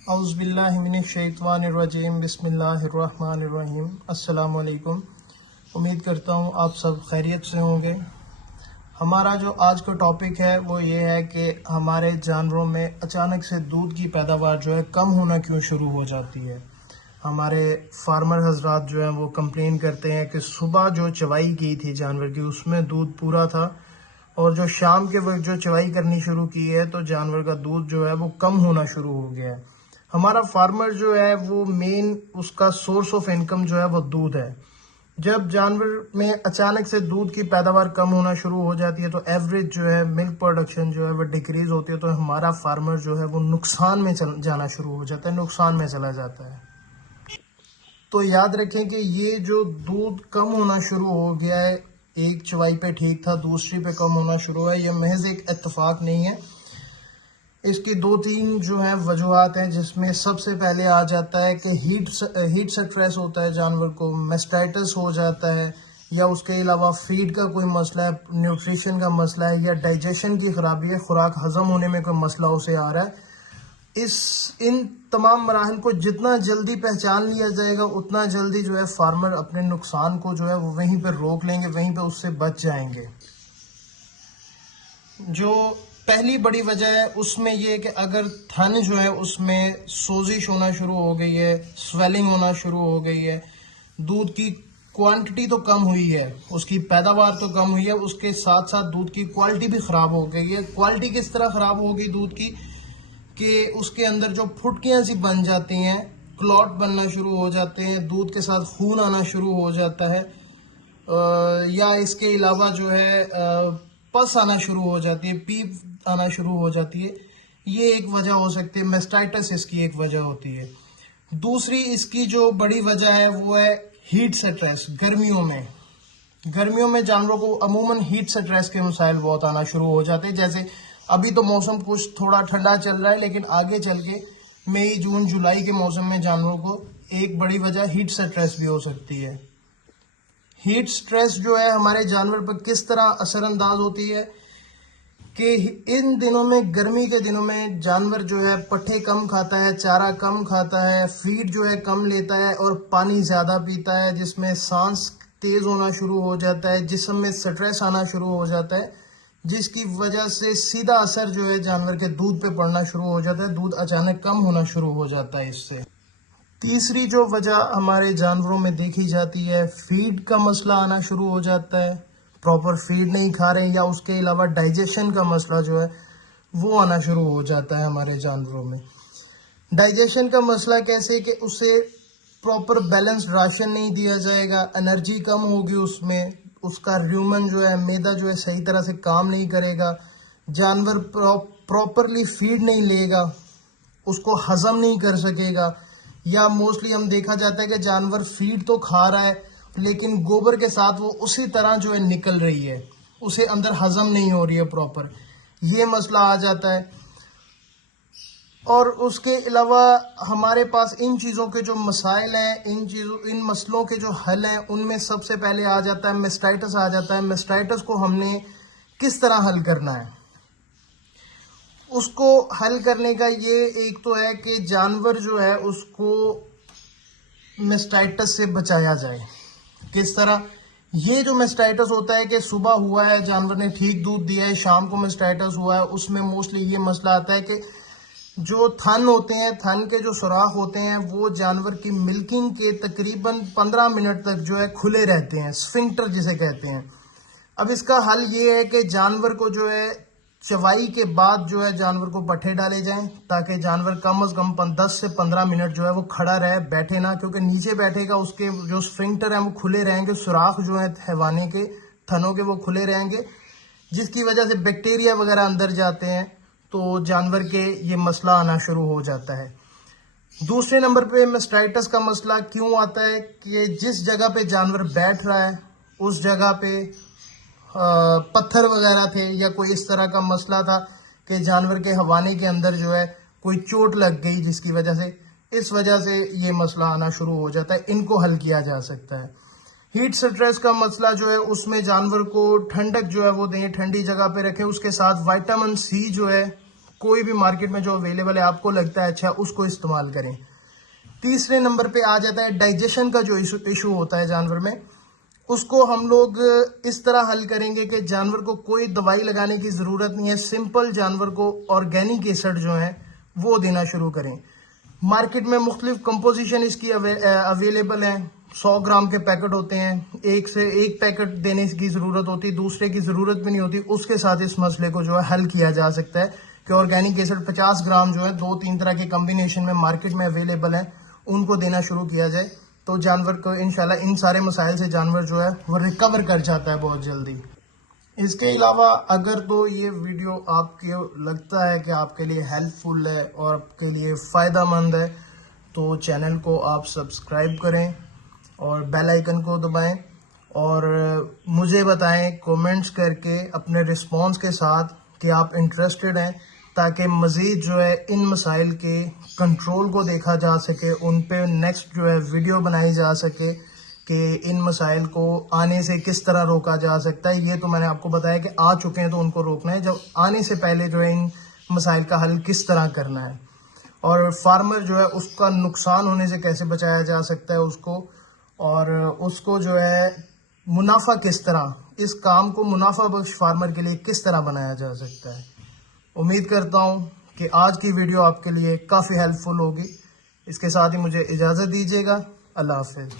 اعوذ باللہ من الشیطان الرجیم بسم اللہ الرحمن الرحیم۔ السلام علیکم۔ امید کرتا ہوں آپ سب خیریت سے ہوں گے۔ ہمارا جو آج کا ٹاپک ہے وہ یہ ہے کہ ہمارے جانوروں میں اچانک سے دودھ کی پیداوار جو ہے کم ہونا کیوں شروع ہو جاتی ہے۔ ہمارے فارمر حضرات جو ہیں وہ کمپلین کرتے ہیں کہ صبح جو چوائی کی تھی جانور کی اس میں دودھ پورا تھا، اور جو شام کے وقت جو چوائی کرنی شروع کی ہے تو جانور کا دودھ جو ہے وہ کم ہونا شروع ہو گیا ہے۔ ہمارا فارمر جو ہے وہ مین اس کا سورس آف انکم جو ہے وہ دودھ ہے۔ جب جانور میں اچانک سے دودھ کی پیداوار کم ہونا شروع ہو جاتی ہے تو ایوریج جو ہے ملک پروڈکشن جو ہے وہ ڈیکریز ہوتی ہے، تو ہمارا فارمر جو ہے وہ نقصان میں جانا شروع ہو جاتا ہے، نقصان میں چلا جاتا ہے۔ تو یاد رکھیں کہ یہ جو دودھ کم ہونا شروع ہو گیا ہے، ایک چوائی پہ ٹھیک تھا، دوسری پہ کم ہونا شروع ہے، یہ محض ایک اتفاق نہیں ہے۔ اس کی دو تین جو ہیں وجوہات ہیں، جس میں سب سے پہلے آ جاتا ہے کہ ہیٹ سٹریس ہوتا ہے، جانور کو میسٹائٹس ہو جاتا ہے، یا اس کے علاوہ فیڈ کا کوئی مسئلہ ہے، نیوٹریشن کا مسئلہ ہے، یا ڈائجیشن کی خرابی ہے، خوراک ہضم ہونے میں کوئی مسئلہ اسے آ رہا ہے۔ ان تمام مراحل کو جتنا جلدی پہچان لیا جائے گا اتنا جلدی جو ہے فارمر اپنے نقصان کو جو ہے وہ وہیں پہ روک لیں گے، وہیں پہ اس سے بچ جائیں گے۔ جو پہلی بڑی وجہ ہے اس میں یہ کہ اگر تھن جو ہے اس میں سوزش ہونا شروع ہو گئی ہے، سویلنگ ہونا شروع ہو گئی ہے، دودھ کی کوانٹٹی تو کم ہوئی ہے، اس کی پیداوار تو کم ہوئی ہے، اس کے ساتھ ساتھ دودھ کی کوالٹی بھی خراب ہو گئی ہے۔ کوالٹی کس طرح خراب ہوگی دودھ کی کہ اس کے اندر جو پھٹکیاں سی بن جاتی ہیں، کلوٹ بننا شروع ہو جاتے ہیں، دودھ کے ساتھ خون آنا شروع ہو جاتا ہے، یا اس کے علاوہ جو ہے پس آنا شروع ہو جاتی ہے، پیپ آنا شروع ہو جاتی ہے۔ یہ ایک وجہ ہو سکتی ہے، میسٹائٹس اس کی ایک وجہ ہوتی ہے۔ دوسری اس کی جو بڑی وجہ ہے وہ ہے ہیٹ سٹریس۔ گرمیوں میں جانوروں کو عموماً ہیٹ سٹریس کے مسائل بہت آنا شروع ہو جاتے ہیں۔ جیسے ابھی تو موسم کچھ تھوڑا ٹھنڈا چل رہا ہے، لیکن آگے چل کے مئی جون جولائی کے موسم میں جانوروں کو ایک بڑی وجہ ہیٹ سٹریس بھی ہو سکتی ہے۔ ہیٹ سٹریس جو ہے ہمارے جانور پر کس طرح اثر انداز ہوتی ہے کہ ان دنوں میں، گرمی کے دنوں میں جانور جو ہے پٹھے کم کھاتا ہے، چارہ کم کھاتا ہے، فیڈ جو ہے کم لیتا ہے اور پانی زیادہ پیتا ہے، جس میں سانس تیز ہونا شروع ہو جاتا ہے، جسم میں سٹریس آنا شروع ہو جاتا ہے، جس کی وجہ سے سیدھا اثر جو ہے جانور کے دودھ پہ پڑنا شروع ہو جاتا ہے، دودھ اچانک کم ہونا شروع ہو جاتا ہے اس سے۔ تیسری جو وجہ ہمارے جانوروں میں دیکھی جاتی ہے، فیڈ کا مسئلہ آنا شروع ہو جاتا ہے، پراپر فیڈ نہیں کھا رہے، یا اس کے علاوہ ڈائجیشن کا مسئلہ جو ہے وہ آنا شروع ہو جاتا ہے ہمارے جانوروں میں۔ ڈائجیشن کا مسئلہ کیسے کہ اسے پراپر بیلنس راشن نہیں دیا جائے گا، انرجی کم ہوگی اس میں، اس کا ریومن جو ہے، میدا جو ہے صحیح طرح سے کام نہیں کرے گا، جانور پراپرلی فیڈ نہیں لے گا، اس کو ہضم نہیں کر سکے گا، یا موسٹلی ہم دیکھا جاتا ہے کہ جانور فیڈ تو کھا رہا ہے لیکن گوبر کے ساتھ وہ اسی طرح جو ہے نکل رہی ہے، اسے اندر ہضم نہیں ہو رہی ہے پراپر، یہ مسئلہ آ جاتا ہے۔ اور اس کے علاوہ ہمارے پاس ان چیزوں کے جو مسائل ہیں، ان مسئلوں کے جو حل ہیں، ان میں سب سے پہلے آ جاتا ہے میسٹائٹس آ جاتا ہے۔ میسٹائٹس کو ہم نے کس طرح حل کرنا ہے؟ اس کو حل کرنے کا یہ ایک تو ہے کہ جانور جو ہے اس کو میسٹائٹس سے بچایا جائے۔ کس طرح؟ یہ جو میسٹائٹس ہوتا ہے کہ صبح ہوا ہے، جانور نے ٹھیک دودھ دیا ہے، شام کو میسٹائٹس ہوا ہے، اس میں موسٹلی یہ مسئلہ آتا ہے کہ جو تھن ہوتے ہیں، تھن کے جو سوراخ ہوتے ہیں، وہ جانور کی ملکنگ کے تقریباً 15 منٹ تک جو ہے کھلے رہتے ہیں، سفنکٹر جسے کہتے ہیں۔ اب اس کا حل یہ ہے کہ جانور کو جو ہے چوائی کے بعد جو ہے جانور کو پٹھے ڈالے جائیں، تاکہ جانور کم از کم 10 سے 15 منٹ جو ہے وہ کھڑا رہے، بیٹھے نہ، کیونکہ نیچے بیٹھے گا اس کے جو سفنکٹر ہیں وہ کھلے رہیں گے، سوراخ جو ہیں حیوانے کے تھنوں کے وہ کھلے رہیں گے، جس کی وجہ سے بیکٹیریا وغیرہ اندر جاتے ہیں، تو جانور کے یہ مسئلہ آنا شروع ہو جاتا ہے۔ دوسرے نمبر پہ میسٹائٹس کا مسئلہ کیوں آتا ہے کہ جس جگہ پہ جانور بیٹھ رہا ہے اس جگہ پہ پتھر وغیرہ تھے، یا کوئی اس طرح کا مسئلہ تھا کہ جانور کے حوانے کے اندر جو ہے کوئی چوٹ لگ گئی، جس کی وجہ سے اس وجہ سے یہ مسئلہ آنا شروع ہو جاتا ہے۔ ان کو حل کیا جا سکتا ہے۔ ہیٹ سٹریس کا مسئلہ جو ہے اس میں جانور کو ٹھنڈک جو ہے وہ دیں، ٹھنڈی جگہ پہ رکھیں، اس کے ساتھ وائٹامن سی جو ہے کوئی بھی مارکیٹ میں جو اویلیبل ہے آپ کو لگتا ہے اچھا اس کو استعمال کریں. تیسرے نمبر پہ آ جاتا ہے ڈائجیشن کا جو ایشو ہوتا ہے جانور میں. اس کو ہم لوگ اس طرح حل کریں گے کہ جانور کو کوئی دوائی لگانے کی ضرورت نہیں ہے. سمپل جانور کو آرگینک ایسڈ جو ہیں وہ دینا شروع کریں. مارکیٹ میں مختلف کمپوزیشن اس کی اویلیبل ہیں. 100 گرام کے پیکٹ ہوتے ہیں. ایک پیکٹ دینے کی ضرورت ہوتی, دوسرے کی ضرورت بھی نہیں ہوتی. اس کے ساتھ اس مسئلے کو جو ہے حل کیا جا سکتا ہے کہ آرگینک ایسڈ 50 گرام جو ہے 2-3 طرح کے کمبینیشن میں مارکیٹ میں اویلیبل ہیں, ان کو دینا شروع کیا جائے تو جانور کو انشاءاللہ ان سارے مسائل سے جانور جو ہے وہ ریکور کر جاتا ہے بہت جلدی. اس کے علاوہ اگر تو یہ ویڈیو آپ کو لگتا ہے کہ آپ کے لیے ہیلپ فل ہے اور آپ کے لیے فائدہ مند ہے تو چینل کو آپ سبسکرائب کریں اور بیل آئیکن کو دبائیں اور مجھے بتائیں کومنٹس کر کے اپنے رسپانس کے ساتھ کہ آپ انٹرسٹڈ ہیں, تاکہ مزید جو ہے ان مسائل کے کنٹرول کو دیکھا جا سکے, ان پہ نیکسٹ جو ہے ویڈیو بنائی جا سکے کہ ان مسائل کو آنے سے کس طرح روکا جا سکتا ہے. یہ تو میں نے آپ کو بتایا کہ آ چکے ہیں تو ان کو روکنا ہے, جب آنے سے پہلے جو ہے ان مسائل کا حل کس طرح کرنا ہے اور فارمر جو ہے اس کا نقصان ہونے سے کیسے بچایا جا سکتا ہے اس کو, اور اس کو جو ہے منافع کس طرح, اس کام کو منافع بخش فارمر کے لیے کس طرح بنایا جا سکتا ہے. امید کرتا ہوں کہ آج کی ویڈیو آپ کے لیے کافی ہیلپ فل ہوگی. اس کے ساتھ ہی مجھے اجازت دیجیے گا. اللہ حافظ.